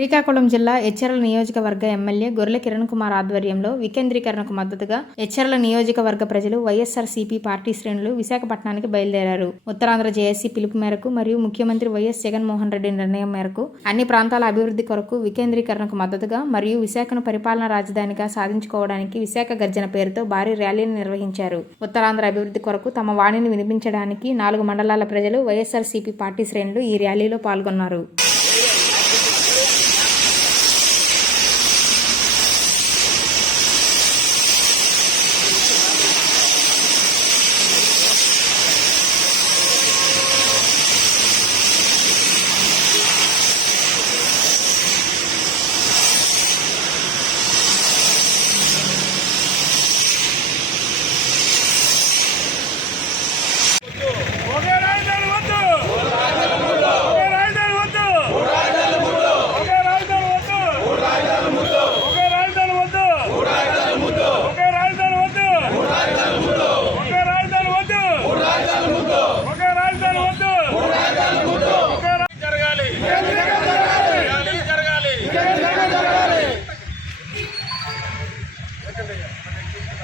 శ్రీకాకుళం జిల్లా హెచ్చరల నియోజకవర్గ ఎమ్మెల్యే గొర్రెల కిరణ్ కుమార్ ఆధ్వర్యంలో వికేంద్రీకరణకు మద్దతుగా హెచ్చరల నియోజకవర్గ ప్రజలు వైఎస్ఆర్సీపీ పార్టీ శ్రేణులు విశాఖపట్నానికి బయలుదేరారు. ఉత్తరాంధ్ర జేఏసీ పిలుపు మేరకు మరియు ముఖ్యమంత్రి వైఎస్ జగన్మోహన్ రెడ్డి నిర్ణయం మేరకు అన్ని ప్రాంతాల అభివృద్ధి కొరకు వికేంద్రీకరణకు మద్దతుగా మరియు విశాఖను పరిపాలనా రాజధానిగా సాధించుకోవడానికి విశాఖ గర్జన పేరుతో భారీ ర్యాలీని నిర్వహించారు. ఉత్తరాంధ్ర అభివృద్ధి కొరకు తమ వాణిని వినిపించడానికి నాలుగు మండలాల ప్రజలు వైఎస్ఆర్సీపీ పార్టీ శ్రేణులు ఈ ర్యాలీలో పాల్గొన్నారు.